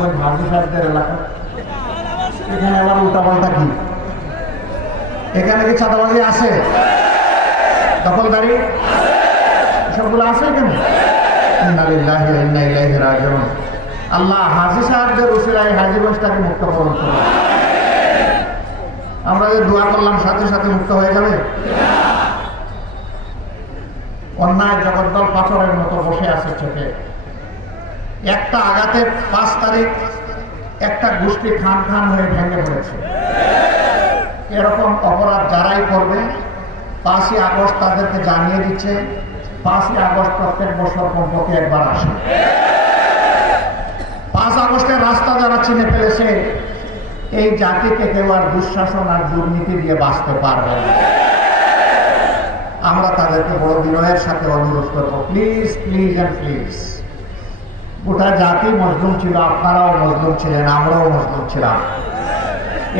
মানিকগঞ্জ হাজি সাহেবদের এলাকা। এখানে আবার উল্টাপাল্টা কি? এখানে কি চাঁদাবাজি আছে? দখলদারি? সবগুলো আছে এখানে? আল্লাহ হাজি সাহেবদের উসিলায় হাজিগঞ্জটাকে মুক্ত করুন। আমরা যে দোয়া করলাম, সাথে সাথে মুক্ত হয়ে যাবে? অন্যায় জগদ্দল পাথরের মতো বসে আছে চোখে। একটা আঘাতে পাঁচ তারিখ একটা গোষ্ঠী খান খান হয়ে ভেঙে পড়েছে। এরকম অপরাধ যারাই করবে, পাঁচই আগস্ট তাদেরকে জানিয়ে দিচ্ছে, পাঁচই আগস্ট প্রত্যেক বছর কমপক্ষে একবার আসে। পাঁচ আগস্টের রাস্তা যারা চিনে ফেলেছে, এই জাতিকে কেউ আর দুঃশাসন আর দুর্নীতি দিয়ে বাঁচতে পারবে আমরা তাদেরকে বড় বিনয়ের সাথে অনুরোধ করব প্লিজ প্লিজ অ্যান্ড প্লিজ গোটা জাতি মজলুম ছিল, আপনারাও মজলুম ছিলেন, আমরাও মজলুম ছিলাম।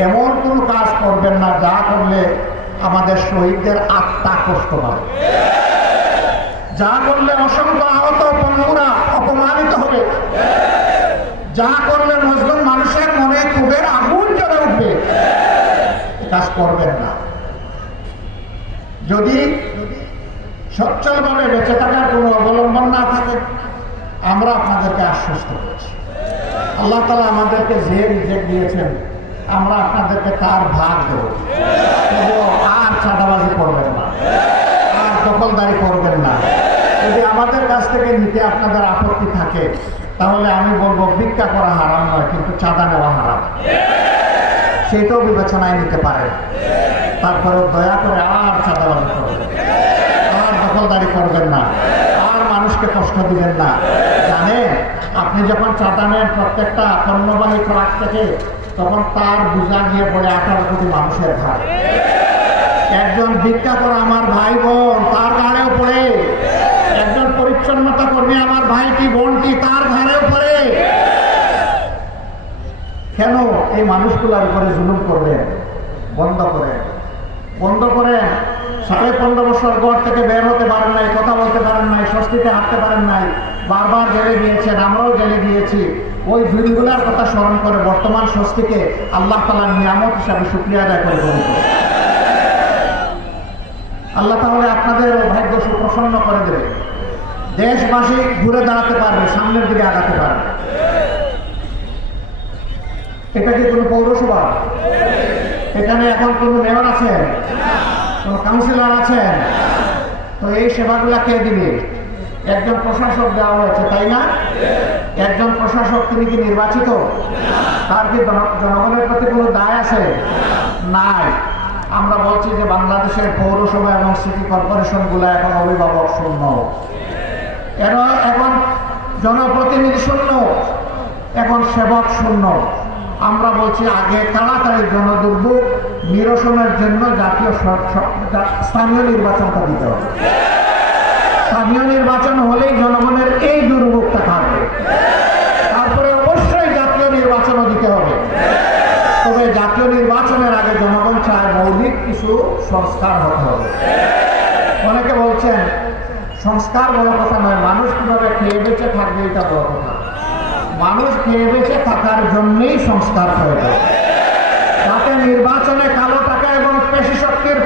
এমন কোনো কাজ করবেন না, যা করলে আমাদের শহীদদের আত্মা কষ্ট পাবে। যা করলে অসংখ্য আহত পঙ্গুরা অপমানিত হবে। যা করলে মজলুম মানুষের মনে ক্ষোভের আগুন জ্বলে উঠবে। কাজ করবেন না। যদি সচ্ছলভাবে বেঁচে থাকার কোনো অবলম্বন না থাকে আমরা আপনাদেরকে আশ্বস্ত করছি। আল্লাহ তালা আমাদেরকে যে রিজেক্ট দিয়েছেন, আমরা আপনাদেরকে তার ভাগ দেব। আর চাঁদাবাজি করবেন না। আর দখলদারি করবেন না। যদি আমাদের কাছ থেকে নিতে আপনাদের আপত্তি থাকে, তাহলে আমি বলব, ভিক্ষা করা হারাম নয়, কিন্তু চাঁদা নেওয়া হারাম। সেটাও বিবেচনায় নিতে পারে। তারপরে দয়া করে আর চাঁদাবাজি করবেন আর দখলদারি করবেন না। মানুষকে কষ্ট দিবেন না। জানেন, আপনি যখন চাঁদা নেন প্রত্যেকটা পণ্যবাহী ট্রাক থেকে তখন তার বোঝা গিয়ে পড়ে আঠারো কোটি মানুষের ঘাড়ে। একজন করা আমার ভাই বোন, তার ঘাড়েও পড়ে। একজন পরিচ্ছন্নতা কর্মী আমার ভাইটি বোনটি তার ঘাড়েও পড়ে। কেন এই মানুষগুলোর উপরে জুলুম করবেন? বন্ধ করেন। বন্ধ করেন। সাড়ে পনেরো বছর ঘর থেকে বের হতে পারেন নাই কথা বলতে পারেন হাঁটতে পারেন নাই, বারবার জেলে গিয়েছেন, আমরাও জেলে গিয়েছি। ওই দিনগুলোর কথা স্মরণ করে বর্তমান ষষ্ঠীকে আল্লাহ তালার নিয়ামত হিসাবে সুক্রিয়া আদায় করে গ্রহণ আল্লাহ তাহলে আপনাদের ভাগ্য সুপ্রসন্ন করে দেবে। দেশবাসী ঘুরে দাঁড়াতে পারবে, সামনের দিকে আগাতে পারবে। এটা কি কোনো পৌরসভা? এখানে এখন কোনো মেয়র আছেন? কোনো কাউন্সিলর আছেন? তো এই সেবাগুলা কে দিবে? একজন প্রশাসক দেওয়া হয়েছে, তাই না? একজন প্রশাসক তিনি কি নির্বাচিত? তার কি জন- জনগণের প্রতি কোনো দায় আছে? নাই। আমরা বলছি যে বাংলাদেশের পৌরসভা এবং সিটি কর্পোরেশনগুলো এখন অভিভাবক শূন্য। এখন জনপ্রতিনিধি শূন্য, এখন সেবক শূন্য। আমরা বলছি আগে তাড়াতাড়ি জনদুর্ভোগ, নিরসনের জন্য জাতীয় স্থানীয় নির্বাচনটা দিতে হবে। স্থানীয় নির্বাচন হলেই জনগণের এই দুর্ভোগটা থাকবে। তারপরে অবশ্যই জাতীয় নির্বাচনও দিতে হবে। তবে জাতীয় নির্বাচনের আগে জনগণ চায় মৌলিক কিছু সংস্কার হতে হবে। অনেকে বলছেন, সংস্কার বড় কথা নয়, মানুষ কীভাবে খেয়ে বেঁচে থাকবে এটা বড় কথা। মানুষ খেয়ে বেঁচে থাকার জন্যই সংস্কার হয়ে প্রয়োজন। তাতে নির্বাচনে কালো টাকা এবং পেশি শক্তির